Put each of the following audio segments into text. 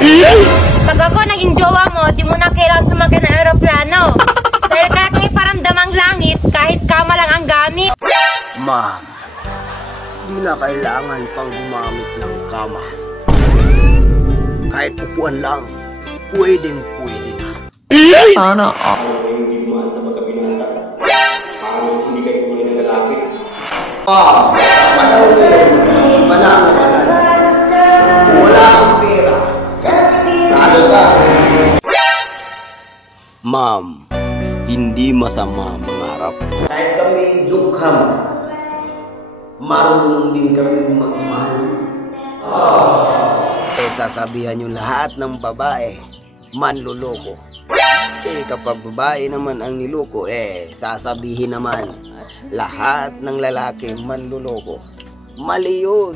Pag ako naging jowa mo, di mo na kailangan sumakay ng aeroplano. Dahil kaya kong iparamdam ang langit kahit kama lang ang gamit. Ma'am, di na kailangan pang gumamit ng kama. Kahit upuan lang, pwede na. Sana Hindi dumaan sa magkabinata. Paano hindi kayo kulay ng lalaki? Sa panahon ngayon, iba na ang labanan. Kung wala kang pera, nalo ka. Ma'am, hindi masama mangarap. Kahit kami dukha mo, marunong din kami magmahal. Sasabihan yung lahat ng babae, manloloko. Kapag babae naman ang niloko, sasabihin naman, lahat ng lalaki manloloko. Mali yun.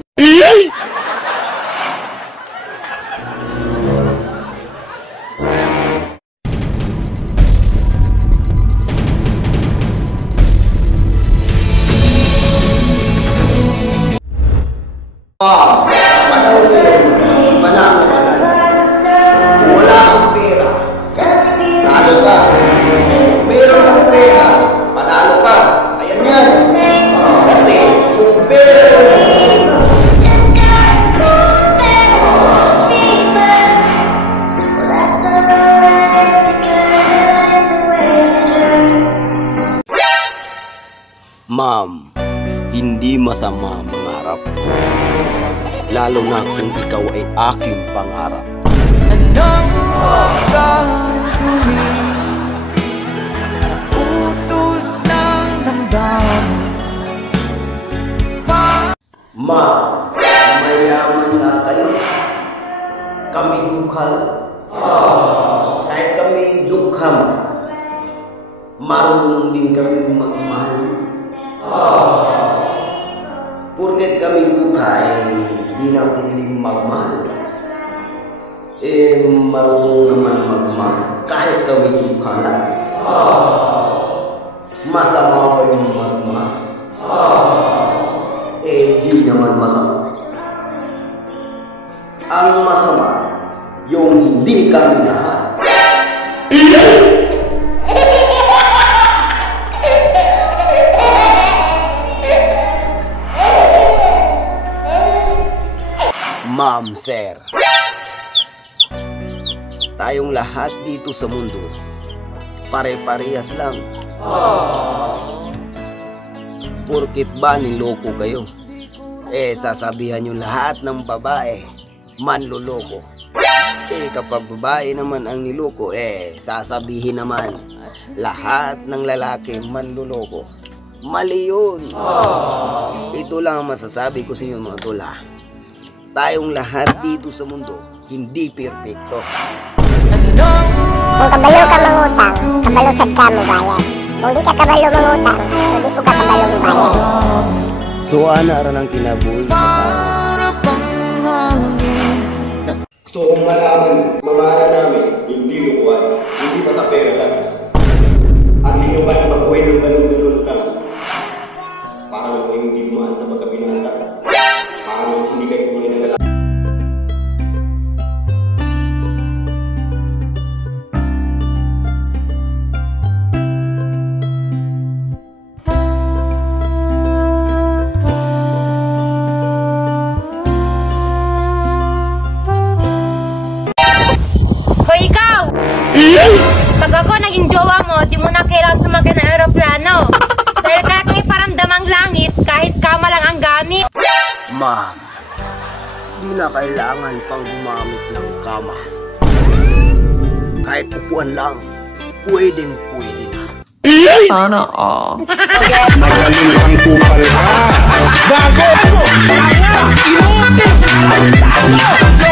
Sa panahon ngayon, iba na ang labanan. Kung wala kang pera, nalo ka. Kung meron kang pera, panalo ka. Ayan yan. Kasi yung pera yung magaling. Ma'am, hindi masama mangarap. Lalo na kung ikaw ay aking pangarap. anong gagawin sa utos ng damdamin? Ma, mayaman na kayo. Kami dukha. Kahit kami dukha, marunong din kami magmahal. Porket kami dukha, di na pwedeng magmahal. Marunong naman magmahal kahit kami dukha lang. Masama ba yung magmahal? Di naman masama. Ang masama, yung hindi kami mahal. Ma'am, sir, tayong lahat dito sa mundo, pare-parehas lang. Porkit ba niloko kayo? Sasabihan yung lahat ng babae, manloloko. Kapag babae naman ang niloko, sasabihin naman, lahat ng lalaki manloloko. Mali yun. Ito lang ang masasabi ko sa inyo, mga tula. Tayong lahat dito sa mundo, hindi perpekto. Kung kabalo ka mangutang, kabalusad ka mo bayad. Kung di ka kabalo mangutang, hindi po ka kabalo mo bayad. So, ana rin ang kinabuhi sa tao. Gusto kong malaman, mamahal namin, hindi lukuhan, hindi pa sa pera lang. At hindi nyo ba yung pag-uwi ng ganun-ganun lang? Parang hindi dumaan sa magkabinata. Parang hindi kayo kulay ng lalaki. Pag ako naging jowa mo, di mo na kailangan sumakay ng aeroplano. Dahil kaya kong iparamdam ang langit kahit kama lang ang gamit. Ma'am, di na kailangan pang gumamit ng kama. Kahit upuan lang, pwede na. Sana Magaling ang kupal ka! Bago! Inutin!